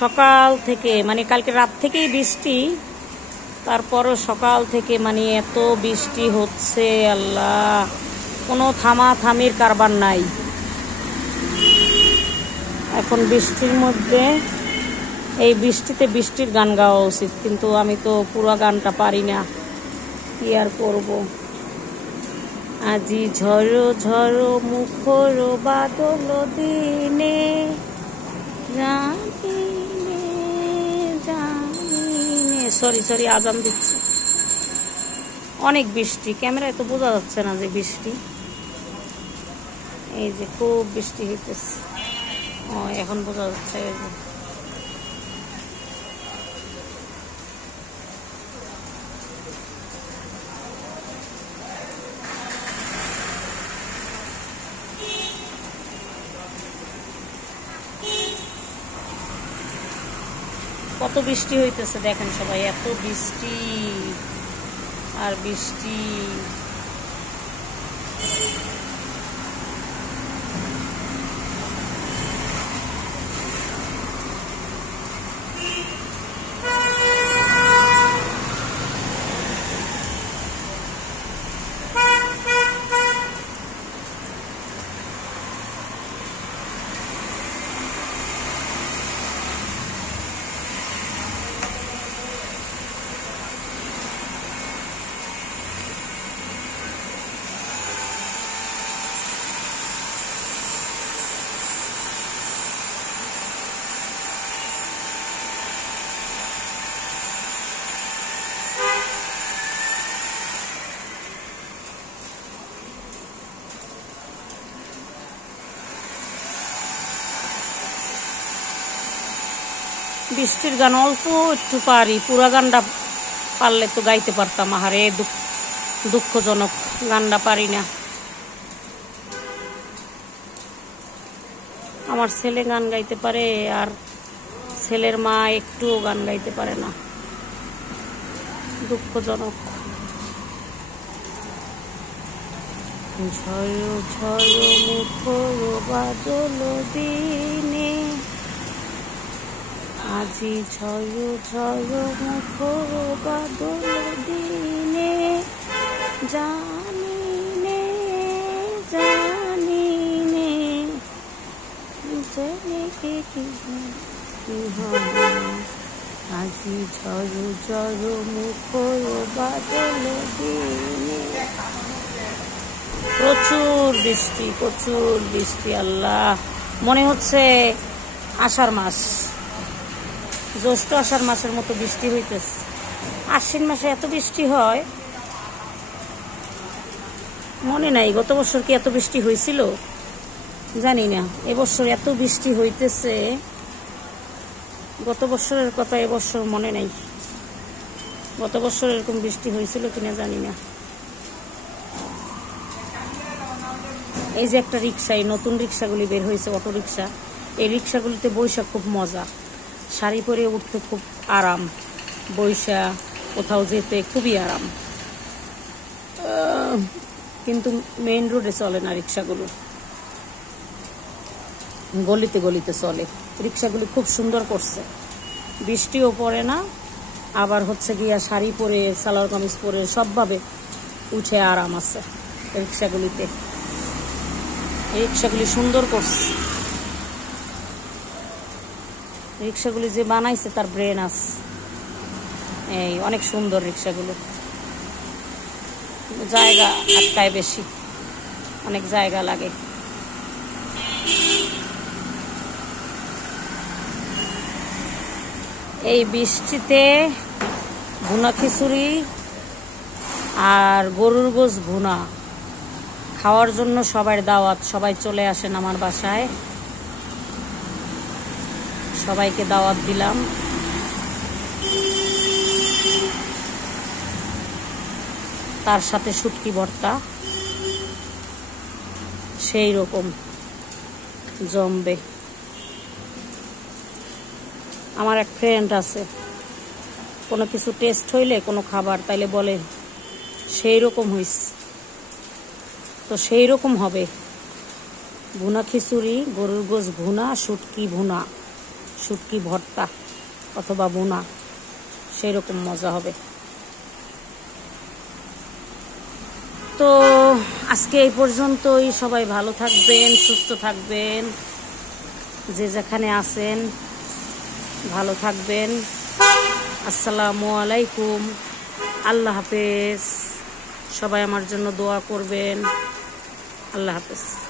সকাল থেকে মানে কালকে রাত থেকেই বৃষ্টি, তারপরও সকাল থেকে মানে এত বৃষ্টি হচ্ছে আল্লাহ, কোনো থামির কারবার নাই। এখন বৃষ্টির মধ্যে এই বৃষ্টিতে বৃষ্টির গান গাওয়া উচিত, কিন্তু আমি তো পুরো গানটা পারি না, কি আর করবো। আজি ঝড়ো ঝড়ো মুখর বাদল দিনে, জানিনে জানিনে সরি আজান দিচ্ছে। অনেক বৃষ্টি, ক্যামেরায় তো বোঝা যাচ্ছে না যে বৃষ্টি। এই যে খুব বৃষ্টি হইতেছে, এখন বোঝা যাচ্ছে। কত বৃষ্টি হইতেছে দেখেন সবাই, এত বৃষ্টি আর বৃষ্টি। বৃষ্টির গান অল্প একটু পারি, পুরা গানটা পারলে তো গাইতে পারতাম। আহারে দুঃখজনক, গানটা পারি না। আমার ছেলে গান গাইতে পারে, আর ছেলের মা একটুও গান গাইতে পারে না, দুঃখজনক। ঝড়ো ঝড়ো মুখর বাদল দিনে, আজি ঝড়ো ঝড়ো মুখর বাদল দিনে, জানিনে জানিনে কি আজি ঝড়ো ঝড়ো মুখর বাদল দিনে। প্রচুর বৃষ্টি আল্লাহ, মনে হচ্ছে আষাঢ় মাস, জ্যৈষ্ঠ আষাঢ় মাসের মতো বৃষ্টি হইতেছে। আশ্বিন মাসে এত বৃষ্টি হয় মনে নাই, গত বছর কি এত বৃষ্টি হয়েছিল জানি না, এবছর এত বৃষ্টি হইতেছে। গত বছরের কথা এবছর মনে নাই, গত বছর এরকম বৃষ্টি হয়েছিল কিনা জানি না। এই যে একটা রিক্সা, এই নতুন রিক্সাগুলি বের হয়েছে, অটো রিক্সা, এই রিক্সাগুলিতে বৈশা খুব মজা, শাড়ি পরে উঠতে খুব আরাম, বৈশা কোথাও যেতে খুবই আরাম। কিন্তু মেইন রোডে চলে না রিক্সাগুলো, গলিতে গলিতে চলে। রিক্সাগুলি খুব সুন্দর করছে, বৃষ্টিও পড়ে না, আবার হচ্ছে গিয়া শাড়ি পরে সালোয়ার কামিজ পরে সবভাবে উঠে আরাম আছে রিক্সাগুলিতে। রিক্সাগুলি সুন্দর করছে, রিক্সাগুলি যে বানাইছে তার ব্রেন আছে। এই অনেক সুন্দর রিক্সাগুলো, জায়গা আটকায় বেশি, অনেক জায়গা লাগে। এই বৃষ্টিতে ভুনা খিচুড়ি আর গরুর গোশ ভুনা খাওয়ার জন্য সবার দাওয়াত, সবাই চলে আসেন আমার বাসায়, সবাইকে দাওয়াত দিলাম। তার সাথে শুটকি ভর্তা সেই রকম জমবে। আমার এক ফ্রেন্ড আছে, কোনো কিছু টেস্ট হইলে কোনো খাবার তাইলে বলে সেই রকম হইছে, তো সেই রকম হবে। ভুনা খিচুড়ি, গরুর গোশ ভুনা, শুটকি ভুনা শুটকি ভর্তা অথবা বোনা, সেই রকম মজা হবে। তো আজকে এই পর্যন্তই। সবাই ভালো থাকবেন, সুস্থ থাকবেন, যে যেখানে আছেন ভালো থাকবেন। আসসালামু আলাইকুম, আল্লাহ হাফেজ। সবাই আমার জন্য দোয়া করবেন। আল্লাহ হাফেজ।